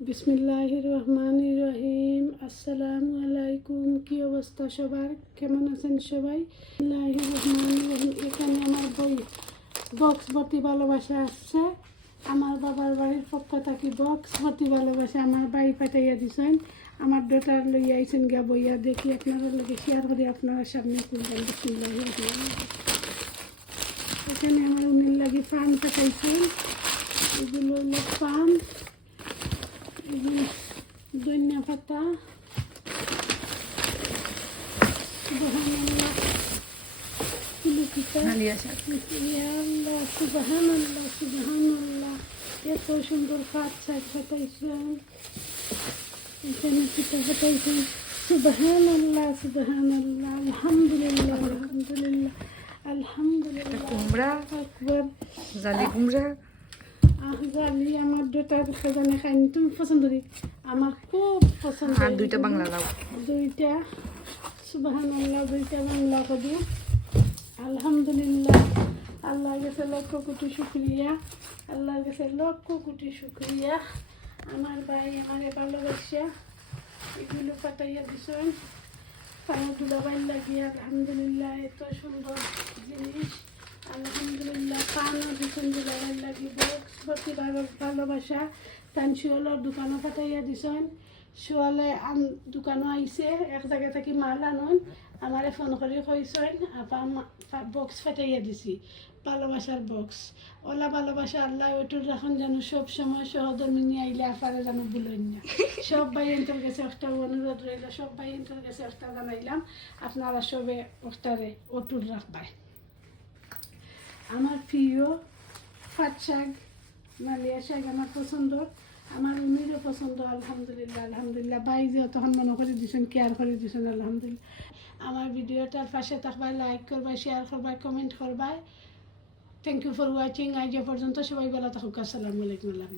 বিসমিল্লাহ রহমান রহিম আসসালামু আলাইকুম। কি অবস্থা সবার? কেমন আছেন সবাই? বিসমিল্লাহ রহমান রহিম এখানে আমার বই বক্স ভর্তি ভালোবাসা আসছে আমার বাবার বাড়ির পক্ষ থাকি বক্স ভর্তি ভালোবাসা আমার বাড়ি পাঠাইয়া দিছেন। আমার ডটার লইয়া আইছেন গা বইয়া দেখি আপনারা লোকে শেয়ার করে, আপনারা সামনে খুলবেন। বিসমিল্লাহ এখানে আমার উনির লাগি ফান পাঠাইছেন। এগুলো হলো ফান এগুলো ধনিয়া পাতা সুবহানাল্লাহ তুলসীটা আলিয়া শাক ইয়া আল্লাহ সুবহানাল্লাহ সুবহানাল্লাহ এত সুন্দর কাজ শাক পাঠাইছেন এখানে পিঠা পাঠাইছেন সুবহানাল্লাহ সুবহানাল্লাহ আলহামদুলিল্লাহ আলহামদুলিল্লাহ আলহামদুলিল্লাহ কুমড়া আকবর জালি কুমড়া আমার দুটা তুমি পছন্দ করি আমার খুব পছন্দ আর দুইটা বাংলা লাউ দুইটা সুবাহান আল্লাহ দুইটা বাংলা কবি। আলহামদুলিল্লাহ আল্লাহর কাছে লক্ষ কোটি শুক্রিয়া। আল্লাহর কাছে লক্ষ কোটি শুক্রিয়া। আমার ভাই আমারে ভালোবাসা। এগুলো পাঠাইয়া দিছেন। পায়ে দুলাবাই লাগিয়ে আলহামদুলিল্লাহ এত সুন্দর জিনিস। আলহামদুলিল্লাহ পানও দিছেন দুলাবাই লাগি ভালো- ভালোবাসা। তান শিওলের দোকানও পাঠাইয়া দিছেন। শিওলে আন দোকানও আইছে, এক জায়গা থাকি মাল আনুন। আমারে ফোন করে কইছেন আপা বক্স ফাটাইয়া দিছি ভালোবাসার বক্স ওলা ভালোবাসা আল্লাহ ওইটুর রাখুন যেন সব সময় সহধর্মিনী আইলে আপারে যেন ভুলেন না সব ভাইয়েন্টার কাছে একটা অনুরোধ রইল সব ভাইয়েন্টার কাছে একটা জানাইলাম, আপনারা সবে ওটারে অটুট রাখবাই। আমার প্রিয় পাট শাক মালিয়া শাক আমার পছন্দ। আমার উনিরও পছন্দ, আলহামদুলিল্লাহ আলহামদুলিল্লাহ। বাই যে তখন মনে করে দিছেন কেয়ার করে দিছেন, আলহামদুলিল্লাহ। আমার ভিডিওটার পাশে থাকবাই লাইক করবাই শেয়ার করবাই কমেন্ট করবাই। থ্যাংক ইউ ফর ওয়াচিং আজ পর্যন্ত সবাই বেলা থাকুক। আসসালামু আলাইকুম, আল্লাহ।